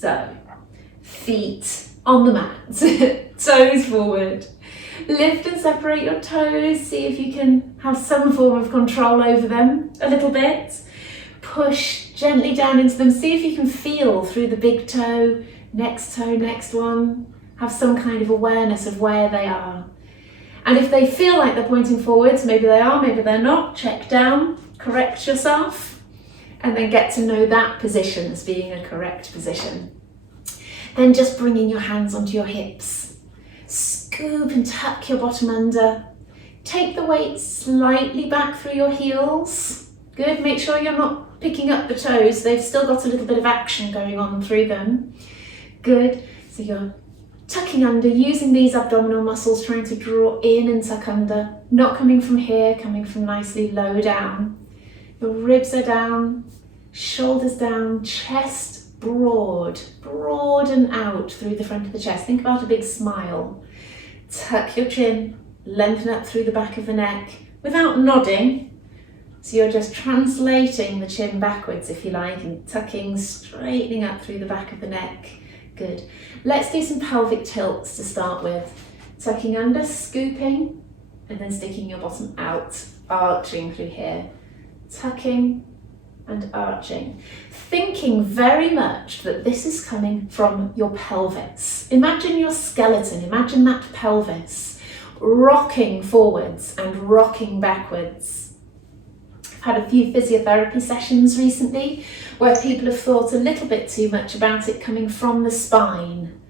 So, feet on the mat, toes forward. Lift and separate your toes, see if you can have some form of control over them a little bit. Push gently down into them, see if you can feel through the big toe, next one. Have some kind of awareness of where they are. And if they feel like they're pointing forwards, maybe they are, maybe they're not, check down, correct yourself, and then get to know that position as being a correct position. Then just bringing your hands onto your hips. Scoop and tuck your bottom under. Take the weight slightly back through your heels. Good, make sure you're not picking up the toes. They've still got a little bit of action going on through them. Good, so you're tucking under, using these abdominal muscles, trying to draw in and tuck under. Not coming from here, coming from nicely low down. Your ribs are down, shoulders down, chest broad. Broaden out through the front of the chest. Think about a big smile. Tuck your chin, lengthen up through the back of the neck without nodding. So you're just translating the chin backwards, if you like, and tucking, straightening up through the back of the neck. Good. Let's do some pelvic tilts to start with. Tucking under, scooping, and then sticking your bottom out, arching through here. Tucking and arching. Thinking very much that this is coming from your pelvis. Imagine your skeleton, imagine that pelvis rocking forwards and rocking backwards. I've had a few physiotherapy sessions recently where people have thought a little bit too much about it coming from the spine.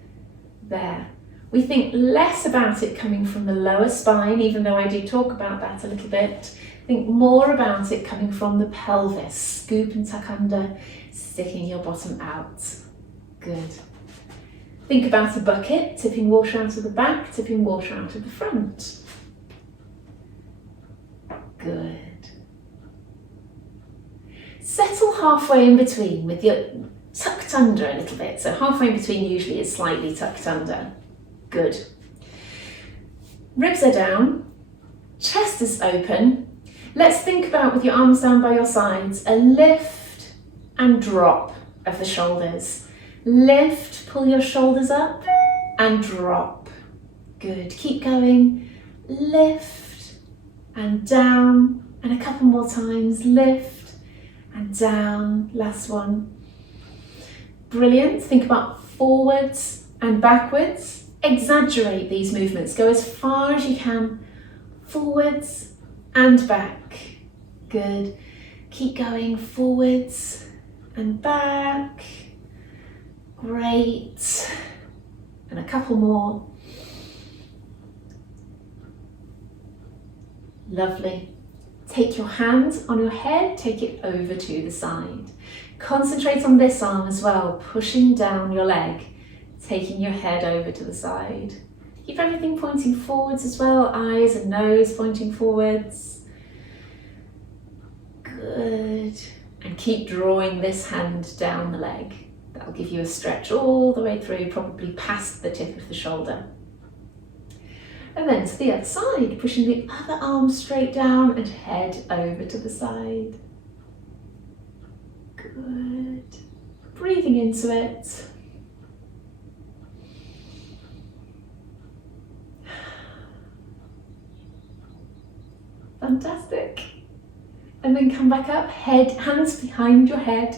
There. We think less about it coming from the lower spine, even though I do talk about that a little bit. Think more about it coming from the pelvis. Scoop and tuck under, sticking your bottom out. Good. Think about a bucket, tipping water out of the back, tipping water out of the front. Good. Settle halfway in between with your tucked under a little bit. So halfway in between usually is slightly tucked under. Good. Ribs are down, chest is open. Let's think about, with your arms down by your sides, a lift and drop of the shoulders. Lift, pull your shoulders up and drop. Good, keep going. Lift and down, and a couple more times. Lift and down, last one. Brilliant. Think about forwards and backwards. Exaggerate these movements. Go as far as you can, forwards and back. Good. Keep going, forwards and back. Great. And a couple more. Lovely. Take your hands on your head, take it over to the side. Concentrate on this arm as well, pushing down your leg, taking your head over to the side. Keep everything pointing forwards as well, eyes and nose pointing forwards. Good. And keep drawing this hand down the leg. That'll give you a stretch all the way through, probably past the tip of the shoulder. And then to the other side, pushing the other arm straight down and head over to the side. Good. Breathing into it. Fantastic. And then come back up, hands behind your head.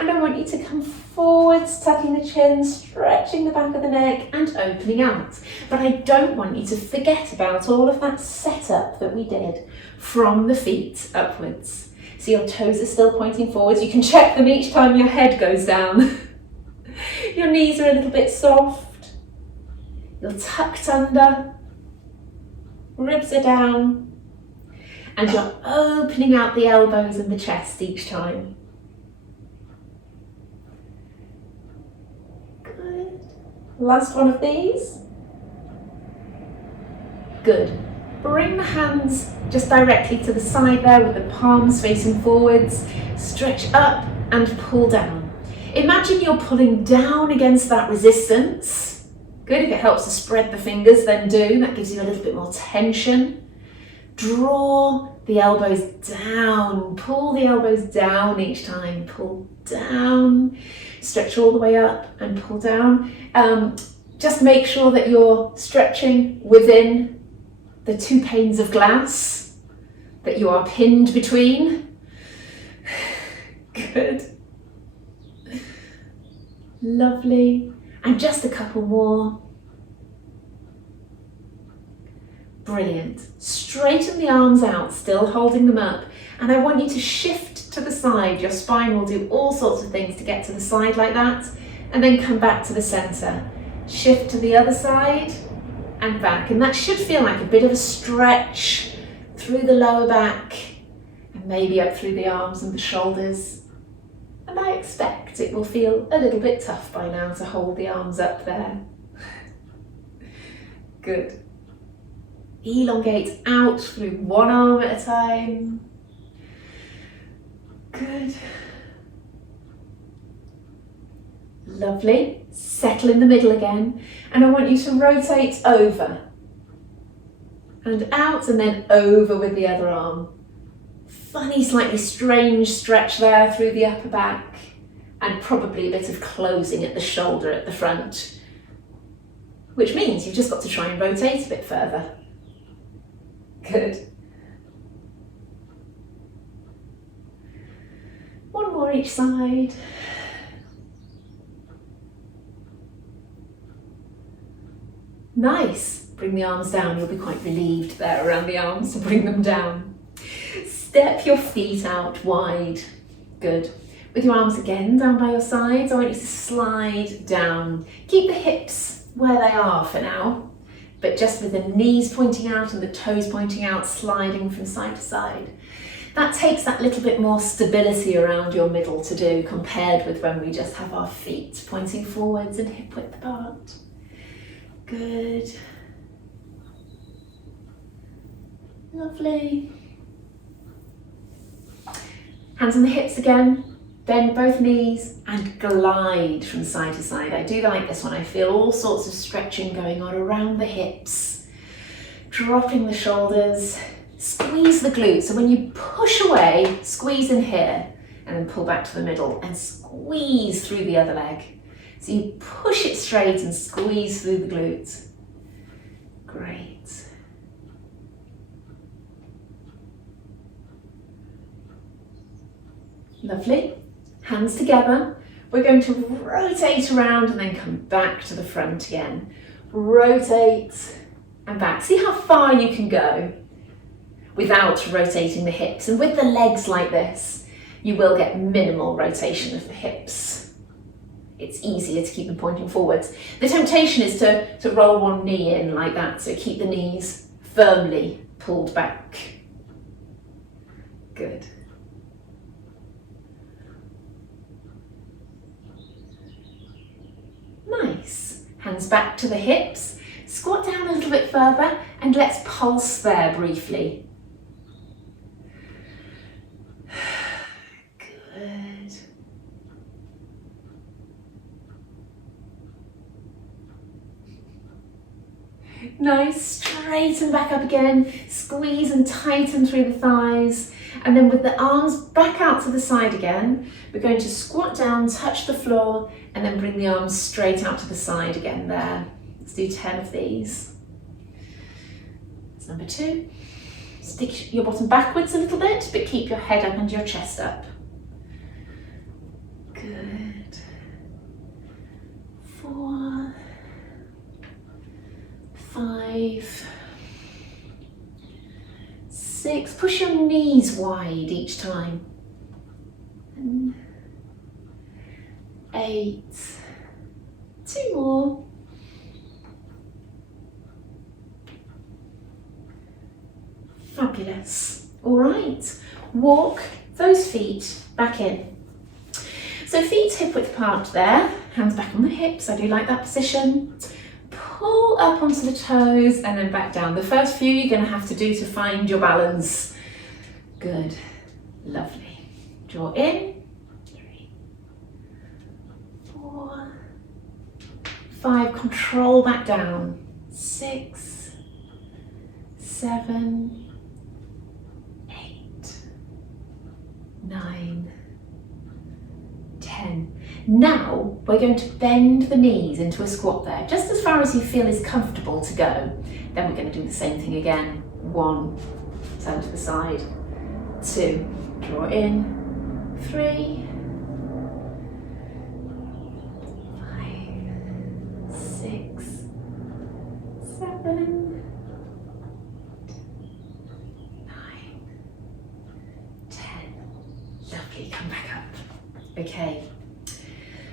And I want you to come forwards, tucking the chin, stretching the back of the neck and opening out. But I don't want you to forget about all of that setup that we did from the feet upwards. So your toes are still pointing forwards. You can check them each time your head goes down. Your knees are a little bit soft. You're tucked under. Ribs are down. And you're opening out the elbows and the chest each time. Good. Last one of these. Good. Bring the hands just directly to the side there with the palms facing forwards. Stretch up and pull down. Imagine you're pulling down against that resistance. Good, if it helps to spread the fingers, then do. That gives you a little bit more tension. Draw the elbows down, pull the elbows down each time, pull down, stretch all the way up and pull down. Just make sure that you're stretching within the 2 panes of glass that you are pinned between. Good. Lovely. And just a couple more. Brilliant. Straighten the arms out, still holding them up. And I want you to shift to the side. Your spine will do all sorts of things to get to the side like that. And then come back to the center. Shift to the other side and back. And that should feel like a bit of a stretch through the lower back and maybe up through the arms and the shoulders. And I expect it will feel a little bit tough by now to hold the arms up there. Good. Elongate out through one arm at a time. Good. Lovely. Settle in the middle again. And I want you to rotate over and out and then over with the other arm. Funny, slightly strange stretch there through the upper back and probably a bit of closing at the shoulder at the front, which means you've just got to try and rotate a bit further. Good. One more each side. Nice. Bring the arms down. You'll be quite relieved there around the arms to bring them down. Step your feet out wide. Good. With your arms again down by your sides, I want you to slide down. Keep the hips where they are for now, but just with the knees pointing out and the toes pointing out, sliding from side to side. That takes that little bit more stability around your middle to do compared with when we just have our feet pointing forwards and hip width apart. Good. Lovely. Hands on the hips again. Bend both knees and glide from side to side. I do like this one. I feel all sorts of stretching going on around the hips. Dropping the shoulders. Squeeze the glutes. So when you push away, squeeze in here and then pull back to the middle and squeeze through the other leg. So you push it straight and squeeze through the glutes. Great. Lovely. Hands together. We're going to rotate around and then come back to the front again. Rotate and back. See how far you can go without rotating the hips. And with the legs like this, you will get minimal rotation of the hips. It's easier to keep them pointing forwards. The temptation is to roll one knee in like that, so keep the knees firmly pulled back. Good. Nice. Hands back to the hips. Squat down a little bit further and let's pulse there briefly. Good. Nice. Straighten back up again. Squeeze and tighten through the thighs. And then with the arms back out to the side again, we're going to squat down, touch the floor, and then bring the arms straight out to the side again there. Let's do 10 of these. That's number 2. Stick your bottom backwards a little bit, but keep your head up and your chest up. Good. 4, 5, 6. Push your knees wide each time. And 8. 2 more. Fabulous. All right. Walk those feet back in. So feet hip width apart there. Hands back on the hips. I do like that position. Pull up onto the toes and then back down. The first few you're going to have to do to find your balance. Good. Lovely. Draw in. 3, 4, 5. Control back down. 6, 7, 9, 10. Now we're going to bend the knees into a squat there, just as far as you feel is comfortable to go. Then we're going to do the same thing again. 1, turn to the side. 2, draw in. 3, 5, 6, 7, 9, 10. Lovely, come back up. Okay,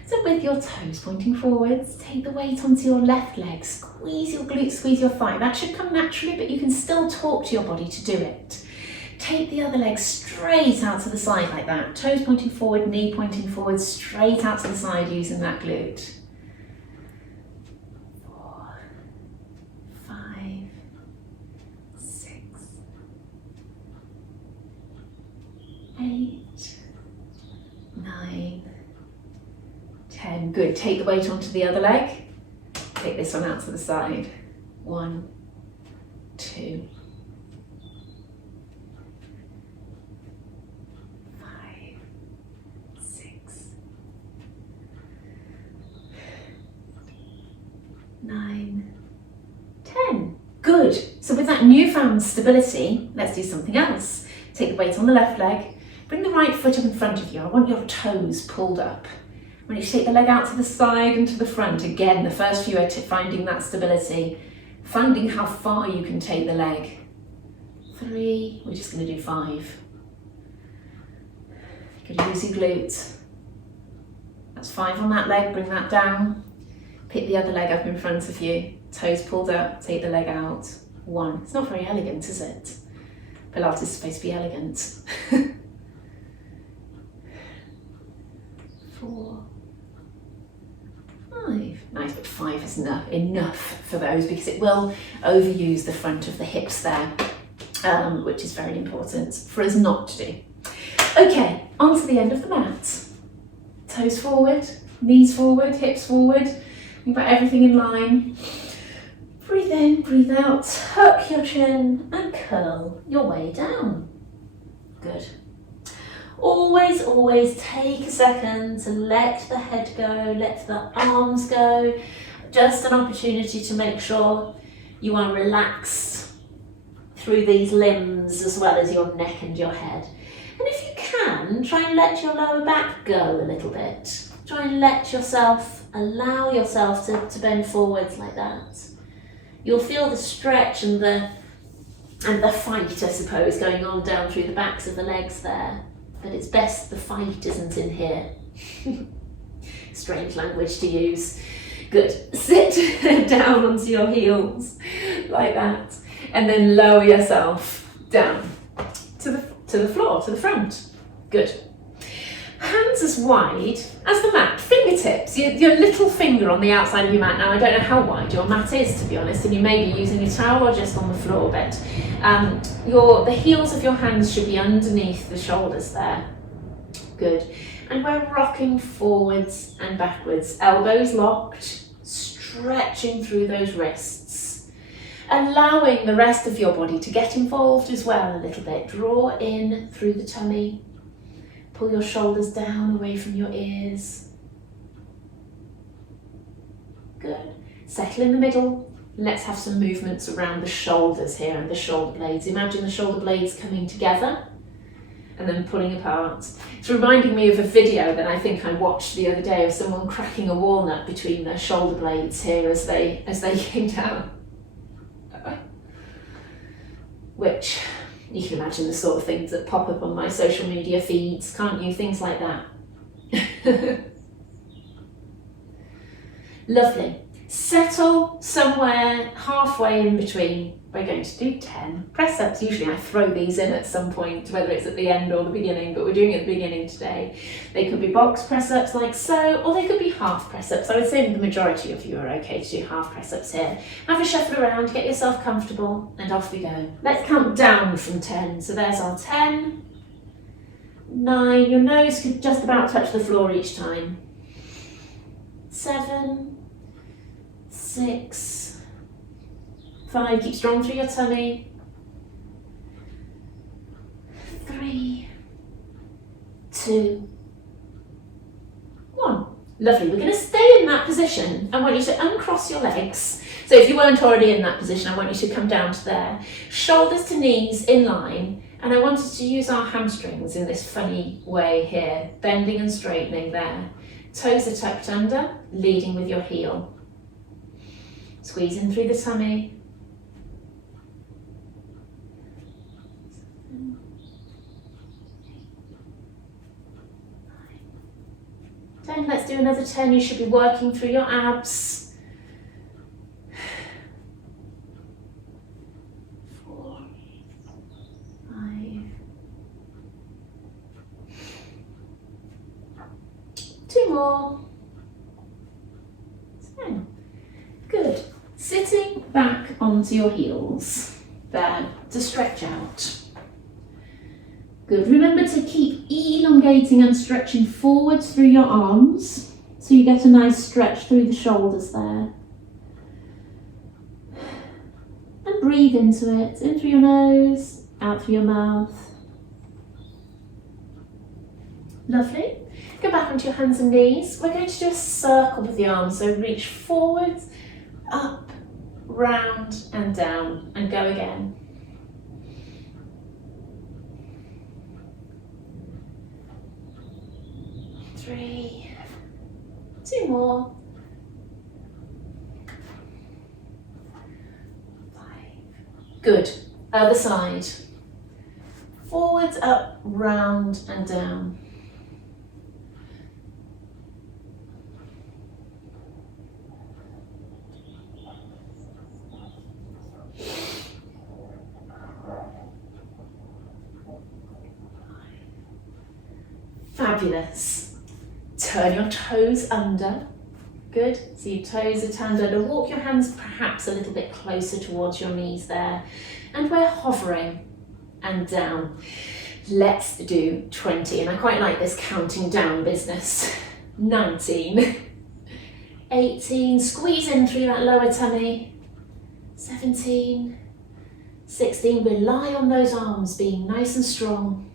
so with your toes pointing forwards, take the weight onto your left leg, squeeze your glutes, squeeze your thigh. That should come naturally, but you can still talk to your body to do it. Take the other leg straight out to the side like that, toes pointing forward, knee pointing forward, straight out to the side using that glute. 4, 5, 6, 8, 9, 10. Good. Take the weight onto the other leg. Take this one out to the side. 1, 2, 5, 6, 9, 10. Good. So with that newfound stability, let's do something else. Take the weight on the left leg. Bring the right foot up in front of you. I want your toes pulled up. When you take the leg out to the side and to the front, again, the first few are finding that stability, finding how far you can take the leg. 3, we're just going to do 5. You could use your glutes. That's 5 on that leg, bring that down. Pick the other leg up in front of you, toes pulled up, take the leg out. 1. It's not very elegant, is it? Pilates is supposed to be elegant. 4, 5. Nice, but 5 is enough for those because it will overuse the front of the hips there, which is very important for us not to do. Okay, on to the end of the mat. Toes forward, knees forward, hips forward. You've got everything in line. Breathe in, breathe out, tuck your chin and curl your way down. Good. Always, always take a second to let the head go, let the arms go. Just an opportunity to make sure you are relaxed through these limbs as well as your neck and your head. And if you can, try and let your lower back go a little bit. Try and allow yourself to bend forwards like that. You'll feel the stretch and the fight, I suppose, going on down through the backs of the legs there. But it's best the fight isn't in here. Strange language to use. Good. Sit down onto your heels like that. And then lower yourself down to the floor, to the front. Good. Hands as wide as the mat. Fingertips, your little finger on the outside of your mat. Now, I don't know how wide your mat is, to be honest, and you may be using a towel or just on the floor, but the heels of your hands should be underneath the shoulders there. Good. And we're rocking forwards and backwards, elbows locked, stretching through those wrists, allowing the rest of your body to get involved as well a little bit. Draw in through the tummy. Pull your shoulders down away from your ears. Good. Settle in the middle. Let's have some movements around the shoulders here and the shoulder blades. Imagine the shoulder blades coming together and then pulling apart. It's reminding me of a video that I think I watched the other day of someone cracking a walnut between their shoulder blades here as they came down. Which you can imagine the sort of things that pop up on my social media feeds, can't you? Things like that. Lovely. Settle somewhere halfway in between. We're going to do 10 press-ups. Usually I throw these in at some point, whether it's at the end or the beginning, but we're doing it at the beginning today. They could be box press-ups like so, or they could be half press-ups. I would say the majority of you are okay to do half press-ups here. Have a shuffle around, get yourself comfortable, and off we go. Let's count down from 10. So there's our 10, 9, your nose could just about touch the floor each time. 7, 6, 5, keep strong through your tummy. 3, 2, 1. Lovely. We're going to stay in that position. I want you to uncross your legs. So if you weren't already in that position, I want you to come down to there. Shoulders to knees in line. And I want us to use our hamstrings in this funny way here, bending and straightening there. Toes are tucked under, leading with your heel. Squeeze in through the tummy. Then let's do another 10. You should be working through your abs. 4, 5. 2 more. 10. Good. Sitting back onto your heels there to stretch out. Good. Remember to keep elongating and stretching forwards through your arms so you get a nice stretch through the shoulders there. And breathe into it, in through your nose, out through your mouth. Lovely. Go back onto your hands and knees. We're going to do a circle with the arms, so reach forwards, up, round and down, and go again. 3, 2 more, 5. Good. Other side. Forwards, up, round and down. Fabulous. Turn your toes under. Good. So your toes are turned under. Walk your hands perhaps a little bit closer towards your knees there. And we're hovering and down. Let's do 20. And I quite like this counting down business. 19. 18. Squeeze in through that lower tummy. 17. 16. Rely on those arms being nice and strong.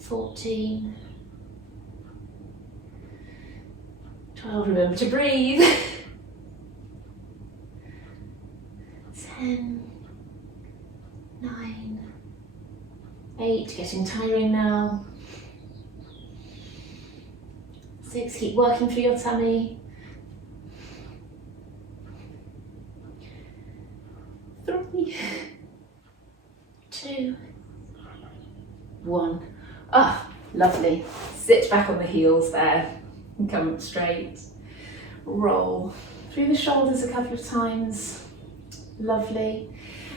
14, 12, remember to breathe. 10, 9, 8, getting tiring now. 6, keep working through your tummy. 3, 2, 1. Ah, lovely. Sit back on the heels there and come straight. Roll through the shoulders a couple of times. Lovely.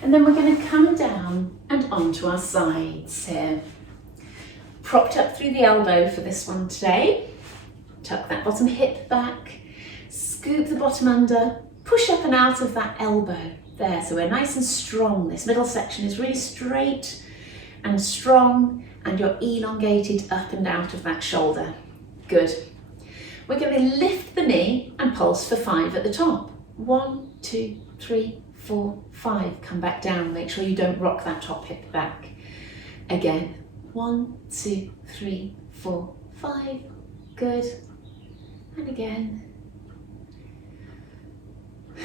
And then we're going to come down and onto our sides here. Propped up through the elbow for this one today. Tuck that bottom hip back. Scoop the bottom under. Push up and out of that elbow there. So we're nice and strong. This middle section is really straight and strong. And you're elongated up and out of that shoulder. Good. We're going to lift the knee and pulse for 5 at the top. 1, 2, 3, 4, 5. Come back down. Make sure you don't rock that top hip back. Again. 1, 2, 3, 4, 5. Good. And again. 2,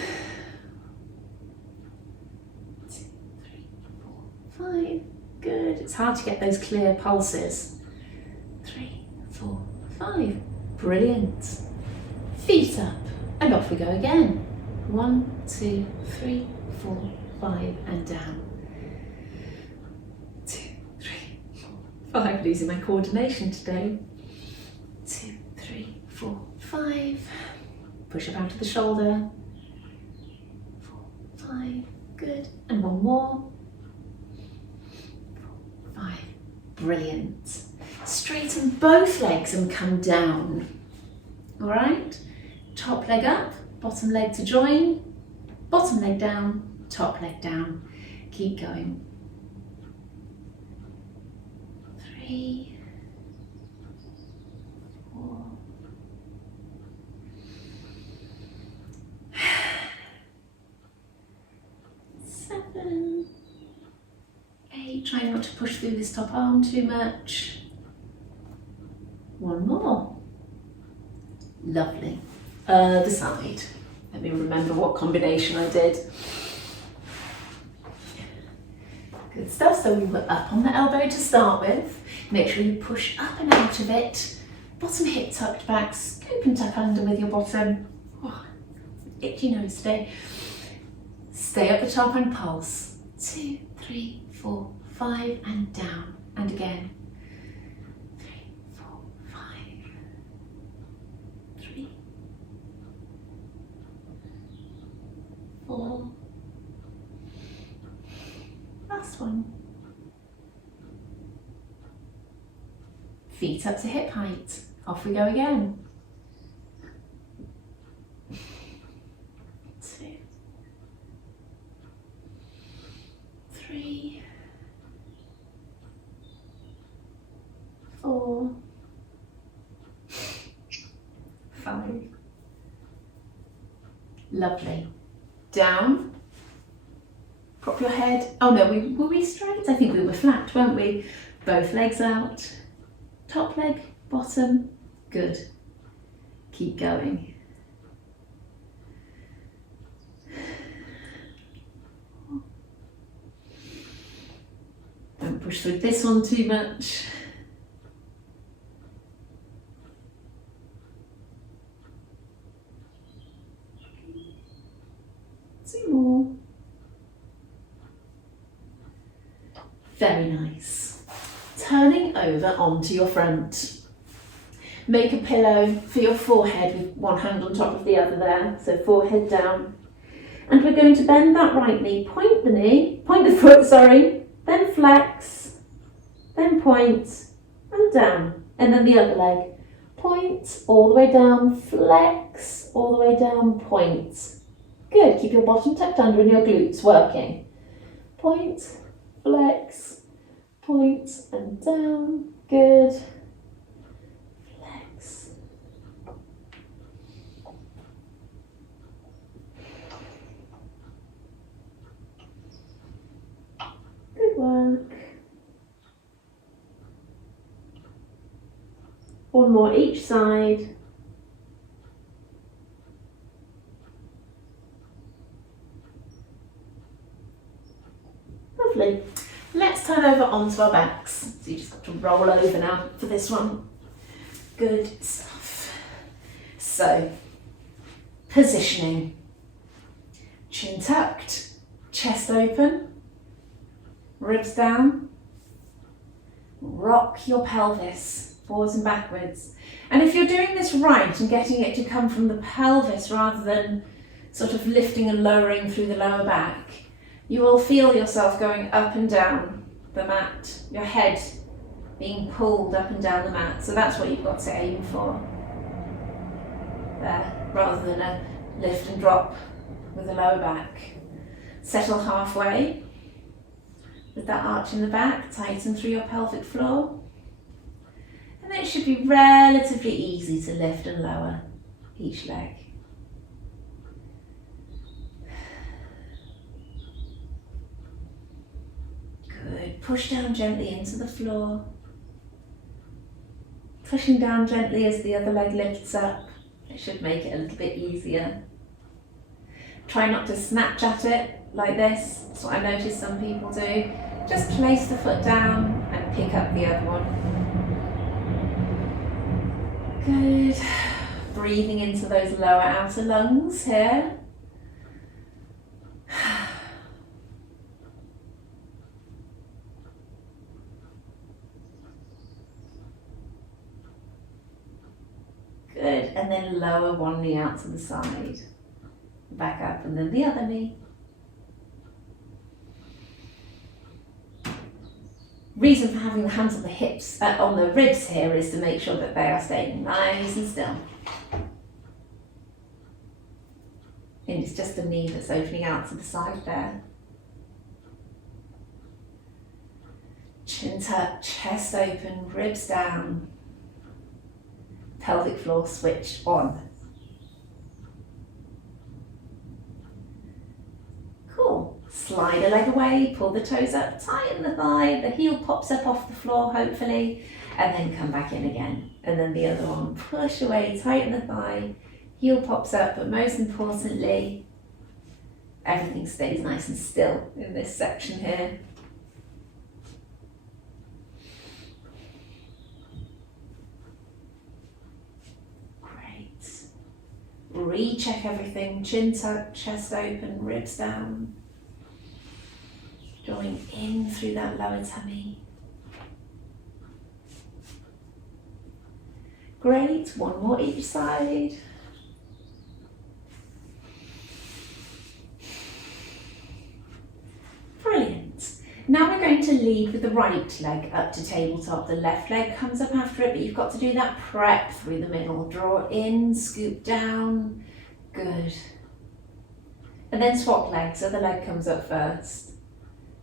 3, 4, 5. Good. It's hard to get those clear pulses. 3, 4, 5. Brilliant. Feet up and off we go again. 1, 2, 3, 4, 5 and down. 2, 3, 4, 5. Losing my coordination today. 2, 3, 4, 5. Push up out of the shoulder. 4, 5. Good. And one more. 5. Brilliant. Straighten both legs and come down. All right. Top leg up, bottom leg to join, bottom leg down, top leg down. Keep going. 3, 4. 7, 8. Try not not to push through this top arm too much. One more. Lovely. The side. Let me remember what combination I did. Good stuff. So we were up on the elbow to start with. Make sure you push up and out of it. Bottom hip tucked back, scoop and tuck under with your bottom. Oh, itchy nose today. Stay at the top and pulse. 2, 3, 4, 5 and down. And again. 3, 4, 5. 3, 4. Last one. Feet up to hip height. Off we go again. 2, 3, 4, 5. Lovely. Down. Prop your head. Oh no, were we straight? I think we were flat, weren't we? Both legs out. Top leg, bottom. Good. Keep going. Don't push through this one too much. Two more. Very nice. Turning over onto your front. Make a pillow for your forehead with one hand on top of the other there, so forehead down. And we're going to bend that right knee, point the foot, sorry, then flex, then point, and down. And then the other leg, point, all the way down, flex, all the way down, point. Good, keep your bottom tucked under and your glutes working. Point, flex, point, and down, good. Work. One more each side. Lovely. Let's turn over onto our backs. So you just got to roll over now for this one. Good stuff. So, positioning. Chin tucked, chest open. Ribs down, rock your pelvis forwards and backwards. And if you're doing this right and getting it to come from the pelvis rather than sort of lifting and lowering through the lower back, you will feel yourself going up and down the mat, your head being pulled up and down the mat. So that's what you've got to aim for there, rather than a lift and drop with the lower back. Settle halfway. With that arch in the back, tighten through your pelvic floor. And then it should be relatively easy to lift and lower each leg. Good. Push down gently into the floor. Pushing down gently as the other leg lifts up. It should make it a little bit easier. Try not to snatch at it like this. That's what I notice some people do. Just place the foot down and pick up the other one. Good. Breathing into those lower outer lungs here. Good. And then lower one knee out to the side. Back up and then the other knee. Reason for having the hands on the hips, on the ribs here, is to make sure that they are staying nice and still. And it's just the knee that's opening out to the side there. Chin tuck, chest open, ribs down. Pelvic floor switch on. Cool. Slide a leg away, pull the toes up, tighten the thigh, the heel pops up off the floor hopefully, and then come back in again. And then the other one, push away, tighten the thigh, heel pops up, but most importantly, everything stays nice and still in this section here. Great. Recheck everything, chin tuck, chest open, ribs down. Drawing in through that lower tummy. Great, one more each side. Brilliant. Now we're going to lead with the right leg up to tabletop. The left leg comes up after it, but you've got to do that prep through the middle. Draw in, scoop down. Good. And then swap legs, so the leg comes up first.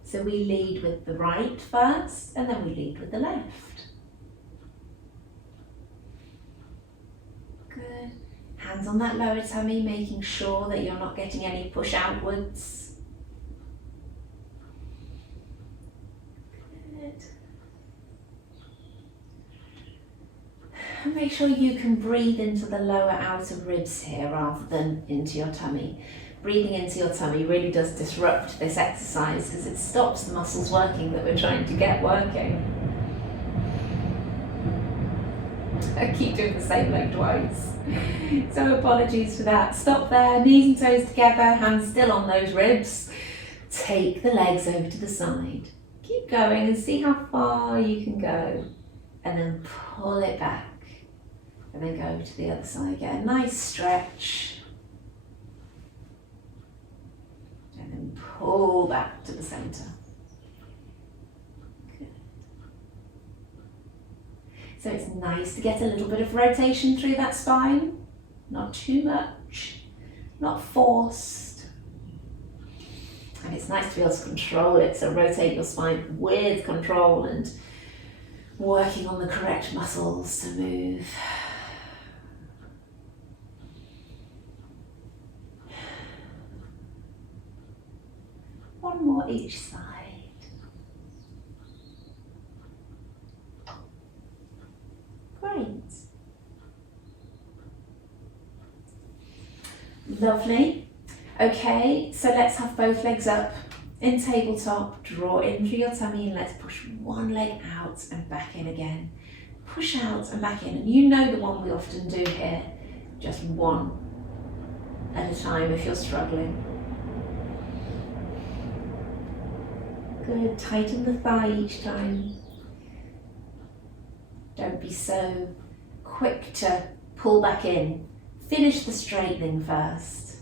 So we lead with the right first, and then we lead with the left. Good. Hands on that lower tummy, making sure that you're not getting any push outwards. Good. And make sure you can breathe into the lower outer ribs here rather than into your tummy. Breathing into your tummy really does disrupt this exercise because it stops the muscles working that we're trying to get working. I keep doing the same leg twice, so apologies for that. Stop there, knees and toes together, hands still on those ribs. Take the legs over to the side. Keep going and see how far you can go, and then pull it back, and then go to the other side. Get a nice stretch. And then pull back to the centre. Good. So it's nice to get a little bit of rotation through that spine. Not too much, not forced. And it's nice to be able to control it, so rotate your spine with control and working on the correct muscles to move. One more each side. Great. Lovely. Okay, so let's have both legs up in tabletop. Draw in through your tummy and let's push one leg out and back in again. Push out and back in. And you know the one we often do here. Just one at a time if you're struggling. Good, tighten the thigh each time. Don't be so quick to pull back in. Finish the straightening first.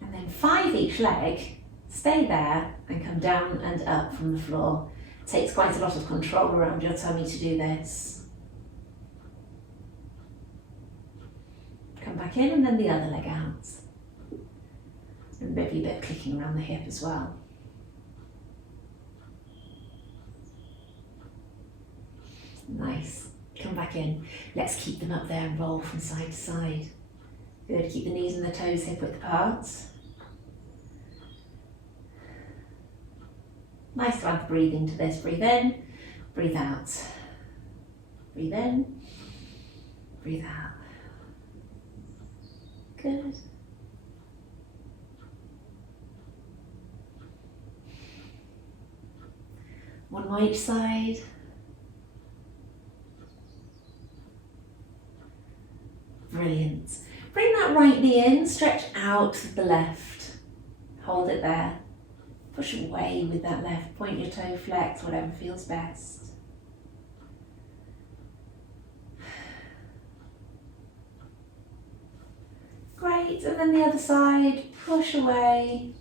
And then 5 each leg. Stay there and come down and up from the floor. It takes quite a lot of control around your tummy to do this. Come back in and then the other leg out. And maybe a bit of clicking around the hip as well. Nice. Come back in. Let's keep them up there and roll from side to side. Good. Keep the knees and the toes hip width apart. Nice to add breathing to this. Breathe in, breathe out. Breathe in, breathe out. Good. One more each side. Brilliant. Bring that right knee in, stretch out to the left. Hold it there. Push away with that left. Point your toe, flex, whatever feels best. Great, and then the other side, push away.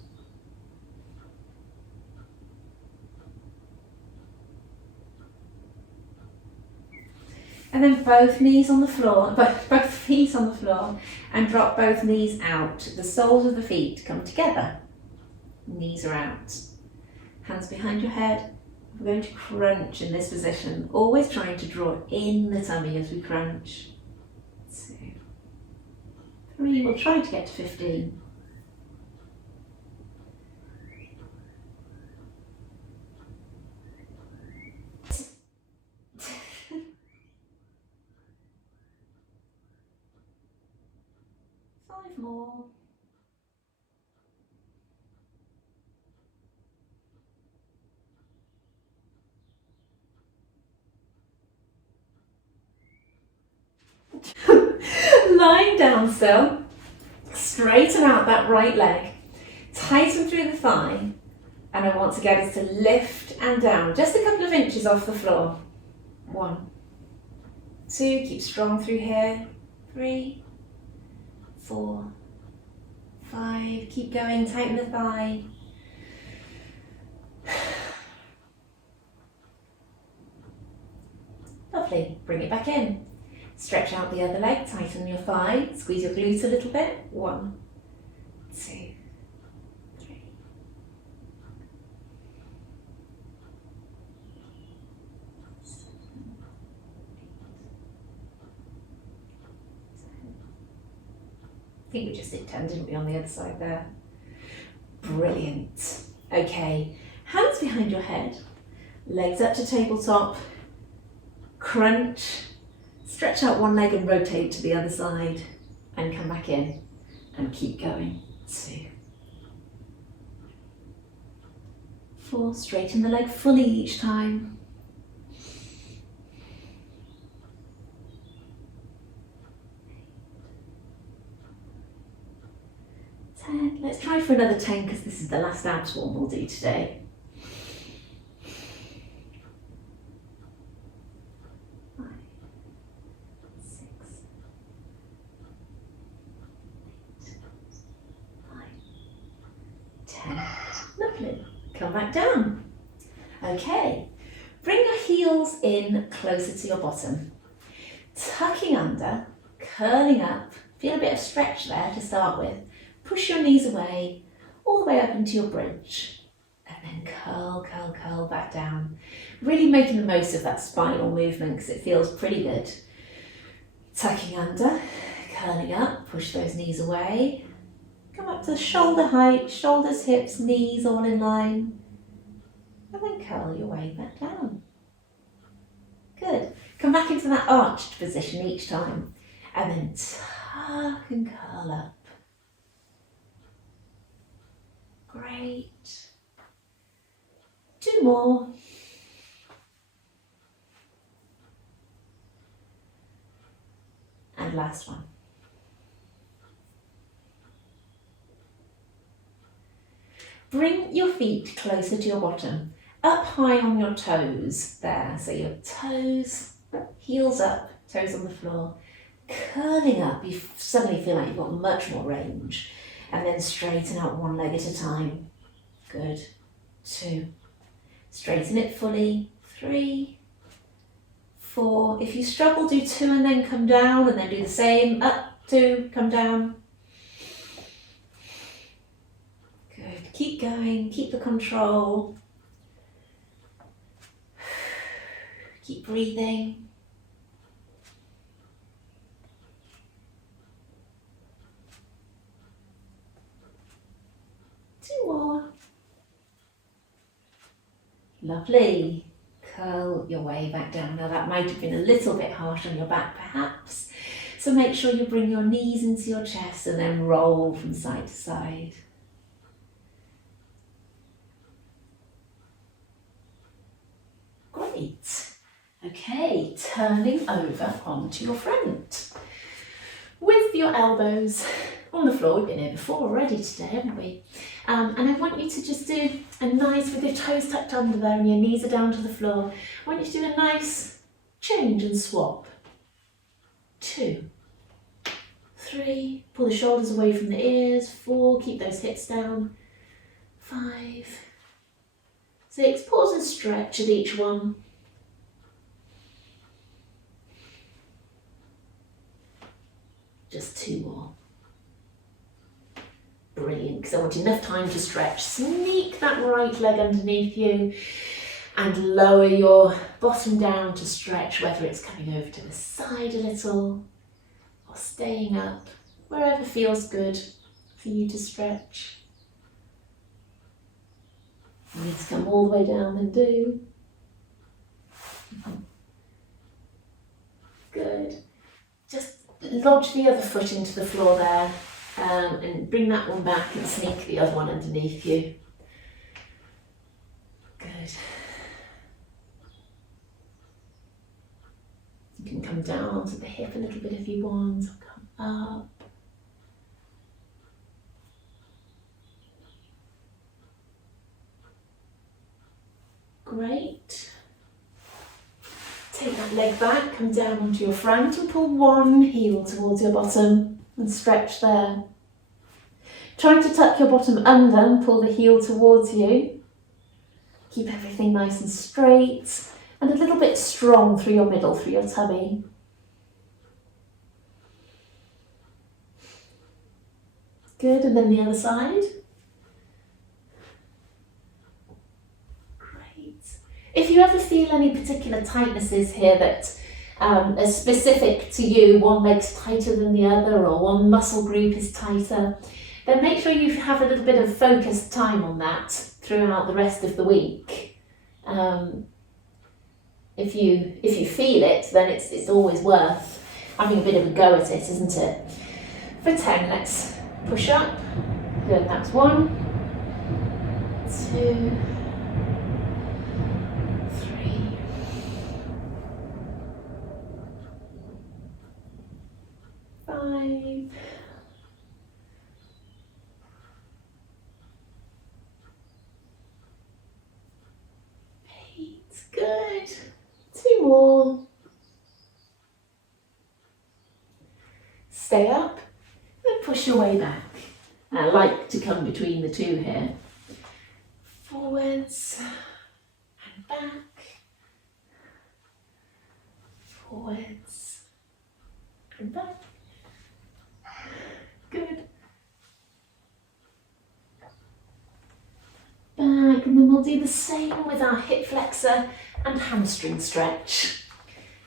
And then both knees on the floor, both feet on the floor, and drop both knees out. The soles of the feet come together. Knees are out. Hands behind your head. We're going to crunch in this position, always trying to draw in the tummy as we crunch. 2, 3, we'll try to get to 15. more. Lying down still, straighten out that right leg, tighten through the thigh, and I want to get us to lift and down, just a couple of inches off the floor. 1, 2, keep strong through here. 3, 4, 5, keep going, tighten the thigh. Lovely, bring it back in. Stretch out the other leg, tighten your thigh, squeeze your glutes a little bit. 1, 2, 3. I think we just did 10, didn't we, on the other side there? Brilliant. Okay, hands behind your head, legs up to tabletop, crunch, stretch out one leg and rotate to the other side and come back in and keep going. 2, 4, straighten the leg fully each time. 10. Let's try for another 10 because this is the last abs one we'll do today. 5, 6, 8, 5, 10. Lovely. Come back down. Okay. Bring your heels in closer to your bottom. Tucking under, curling up. Feel a bit of stretch there to start with. Push your knees away, all the way up into your bridge, and then curl, curl, curl back down. Really making the most of that spinal movement because it feels pretty good. Tucking under, curling up, push those knees away. Come up to shoulder height, shoulders, hips, knees all in line. And then curl your way back down. Good. Come back into that arched position each time. And then tuck and curl up. Great. 2 more. And last one. Bring your feet closer to your bottom, up high on your toes there. So your toes, heels up, toes on the floor, curling up. You suddenly feel like you've got much more range. And then straighten out one leg at a time. Good. 2. Straighten it fully. 3, 4. If you struggle, do 2 and then come down, and then do the same. Up, 2, come down. Good. Keep going. Keep the control. Keep breathing. 2 more. Lovely. Curl your way back down. Now that might have been a little bit harsh on your back perhaps. So make sure you bring your knees into your chest and then roll from side to side. Great. Okay, turning over onto your front. With your elbows on the floor. We've been here before already today, haven't we? And I want you to just do a nice, with your toes tucked under there and your knees are down to the floor, I want you to do a nice change and swap. 2, 3, pull the shoulders away from the ears. 4, keep those hips down. 5, 6, pause and stretch at each one. Just 2 more. Brilliant, because I want enough time to stretch. Sneak that right leg underneath you and lower your bottom down to stretch, whether it's coming over to the side a little or staying up, wherever feels good for you to stretch. You need to come all the way down and do. Good. Just lodge the other foot into the floor there. And bring that one back and sneak the other one underneath you. Good. You can come down onto the hip a little bit if you want, or come up. Great. Take that leg back, come down onto your front and pull one heel towards your bottom and stretch there. Try to tuck your bottom under and pull the heel towards you. Keep everything nice and straight and a little bit strong through your middle, through your tummy. Good, and then the other side. If you ever feel any particular tightnesses here that are specific to you, one leg's tighter than the other or one muscle group is tighter, then make sure you have a little bit of focused time on that throughout the rest of the week. If you feel it, then it's always worth having a bit of a go at it, isn't it? For 10, let's push up. Good, that's 1, 2, 5, 8, good. 2 more. Stay up and push your way back. I like to come between the two here. Forwards and back. Forwards and back. Good. Back, and then we'll do the same with our hip flexor and hamstring stretch.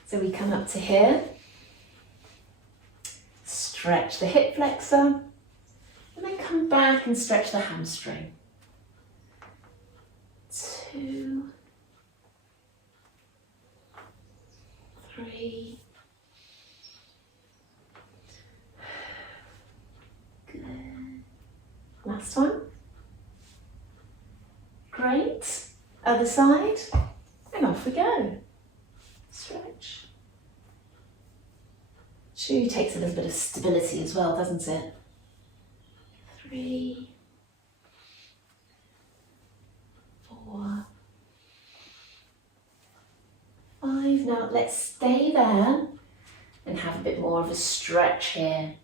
So we come up to here, stretch the hip flexor, and then come back and stretch the hamstring. 2, 3, good. Last one. Great. Other side, and off we go. Stretch. Shoe takes a little bit of stability as well, doesn't it? 3, 4, 5. Now let's stay there and have a bit more of a stretch here.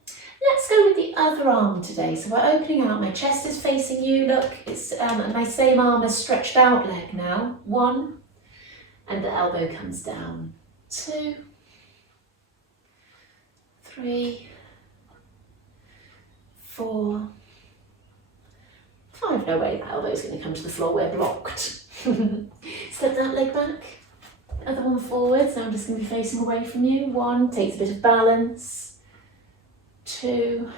Let's go with the other arm today. So we're opening out, my chest is facing you, look, it's my same arm is stretched out leg now. 1, and the elbow comes down. 2, 3, 4, 5. No way, that elbow's going to come to the floor, we're blocked. Step that leg back, other one forward, so I'm just going to be facing away from you. 1, takes a bit of balance. 2,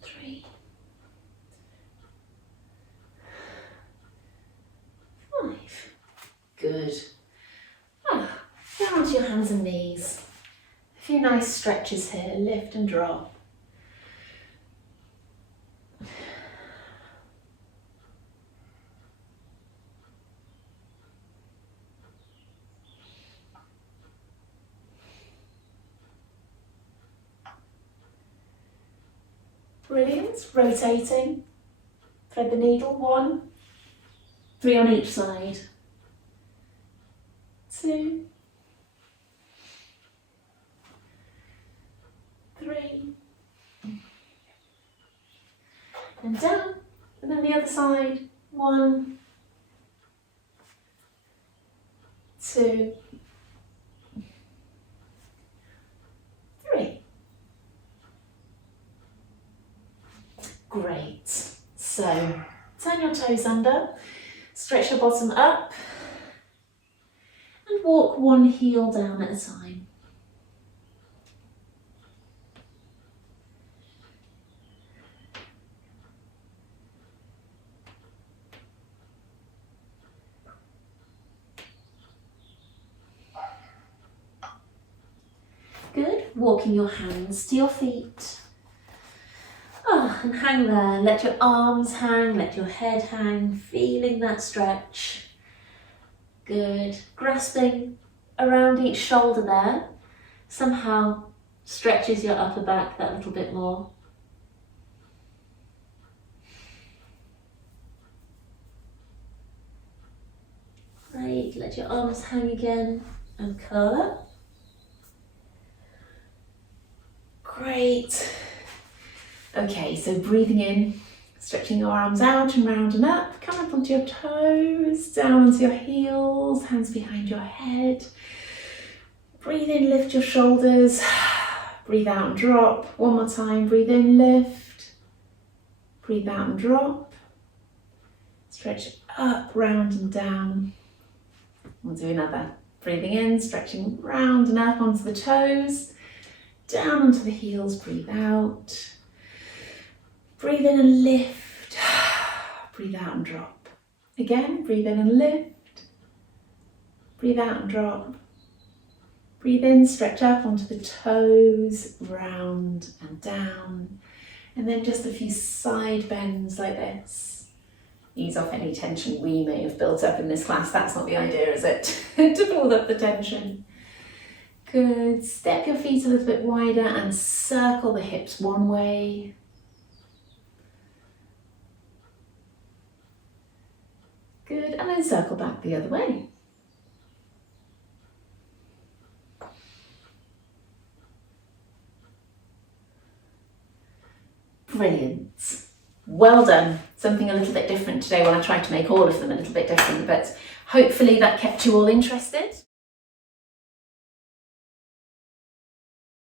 3, 5. Good. Down onto your hands and knees. A few nice stretches here, lift and drop. Brilliant. Rotating. Thread the needle. 1, 3 on each side. 2, 3. And down. And then the other side. 1, 2, 3. Great. So turn your toes under, stretch your bottom up, and walk one heel down at a time. Good. Walking your hands to your feet. and hang there. Let your arms hang, let your head hang, feeling that stretch. Good. Grasping around each shoulder there. Somehow stretches your upper back that little bit more. Great. Let your arms hang again and curl up. Great. Okay, so breathing in, stretching your arms out and round and up, come up onto your toes, down onto your heels, hands behind your head. Breathe in, lift your shoulders, breathe out and drop. One more time, breathe in, lift, breathe out and drop. Stretch up, round and down. We'll do another. Breathing in, stretching round and up onto the toes, down onto the heels, breathe out. Breathe in and lift, breathe out and drop. Again, breathe in and lift, breathe out and drop. Breathe in, stretch up onto the toes, round and down. And then just a few side bends like this. Ease off any tension we may have built up in this class. That's not the idea, is it? To build up the tension. Good. Step your feet a little bit wider and circle the hips one way. Good, and then circle back the other way. Brilliant. Well done. Something a little bit different today. Well, I tried to make all of them a little bit different, but hopefully that kept you all interested.